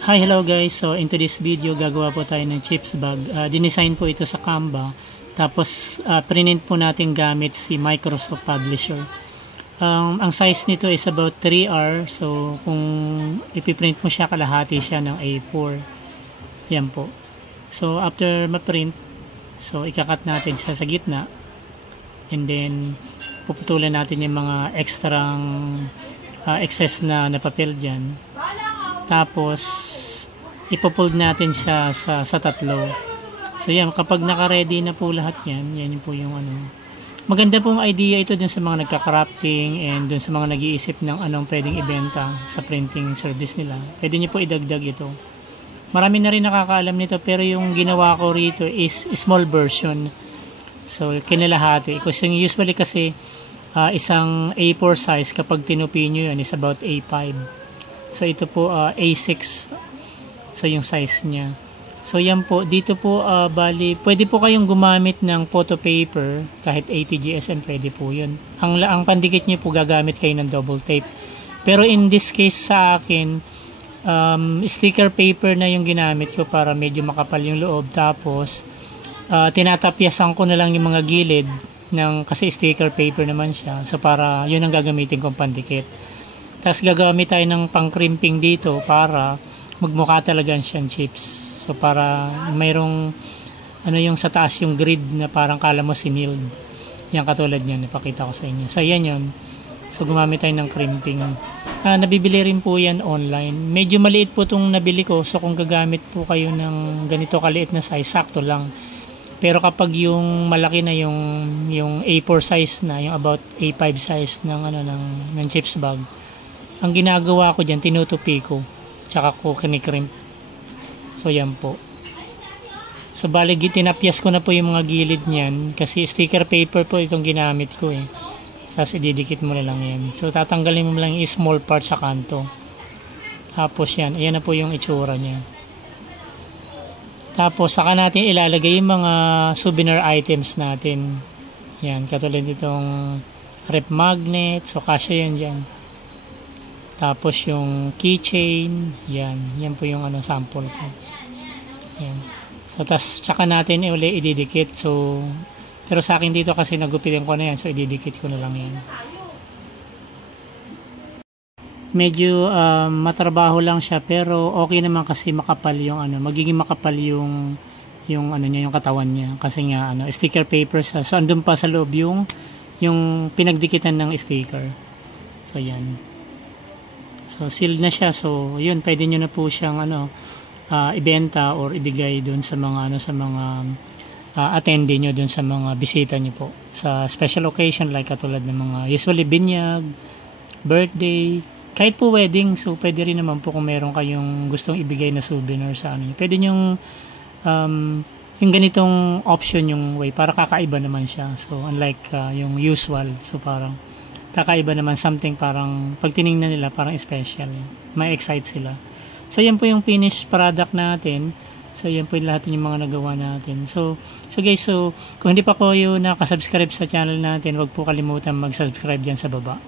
Hi, hello guys. So into this video gagawa po tayo ng chips bag. Dinesign po ito sa Canva. Tapos print po natin gamit si Microsoft Publisher. Ang size nito is about 3R. So kung ipiprint mo siya, kalahati siya ng A4. Yan po. So after ma-print, so ikakat natin siya sa gitna. And then puputulan natin yung mga extrang excess na papel dyan. Tapos ipopold natin siya sa tatlo. So yan, kapag naka-ready na po lahat yan, yan po yung ano. Maganda pong idea ito dun sa mga nagka-crafting and dun sa mga nag-iisip ng anong pwedeng ibenta sa printing service nila. Pwede nyo po idagdag ito. Marami na rin nakakaalam nito, pero yung ginawa ko rito is small version. So kinalahati. Kasi usually kasi isang A4 size, kapag tinupi nyo yun, is about A5. So ito po A6. So yung size niya. So yan po, dito po bali, pwede po kayong gumamit ng photo paper, kahit ATGSM pwede po yun. Ang pandikit niyo po, gagamit kayo ng double tape. Pero in this case sa akin, sticker paper na yung ginamit ko para medyo makapal yung loob. Tapos tinatapyasan ko na lang yung mga gilid kasi sticker paper naman siya. So para yun ang gagamitin kong pandikit. Tapos gagamit tayo ng pang-crimping dito para magmukha talaga siyang chips. So para mayroong ano yung sa taas yung grid na parang kala mo siniled. Yan katulad niyan, ipakita ko sa inyo. So yan yun. So gumamit tayo ng crimping. Nabibili rin po yan online. Medyo maliit po itong nabili ko. So kung gagamit po kayo ng ganito kaliit na size, sakto lang. Pero kapag yung malaki na yung A4 size na, yung about A5 size ng chips bag, ang ginagawa ko dyan, tinutupi ko. Tsaka ko kinikrimp. So yan po. So bali, tinapyas ko na po yung mga gilid niyan. Kasi sticker paper po itong ginamit ko eh. Tapos ididikit mo na lang yan. So tatanggalin mo lang yung small part sa kanto. Tapos yan. Ayan na po yung itsura niya. Tapos saka natin ilalagay yung mga souvenir items natin. Yan. Katulad itong rep magnet. So kasya yan dyan. Tapos yung keychain, yan po yung sample ko. Yan. So tsaka natin uli ididikit. So pero sa akin dito kasi nagupitin ko na yan, so ididikit ko na lang yan. Medyo matrabaho lang siya, pero okay naman kasi makapal yung magiging makapal yung niya, yung katawan niya, kasi nga sticker paper sa. So andun pa sa loob yung pinagdikitan ng sticker. So yan. So sealed na siya. So yun, pwede niyo na po siyang ibenta or ibigay doon sa mga attendee niyo, doon sa mga bisita niyo po sa special occasion, like katulad ng mga usually binyag, birthday, kahit po wedding. So pwede rin naman po kung meron kayong gustong ibigay na souvenir sa pwede niyong yung ganitong option yung way, para kakaiba naman siya. So unlike yung usual, so parang kakaiba naman, something parang pag tinignan nila parang special, may excite sila. So yan po yung finished product natin. So yan po yung lahat yung mga nagawa natin. So guys, so kung hindi pa kayo nakasubscribe sa channel natin, wag po kalimutan mag-subscribe dyan sa baba.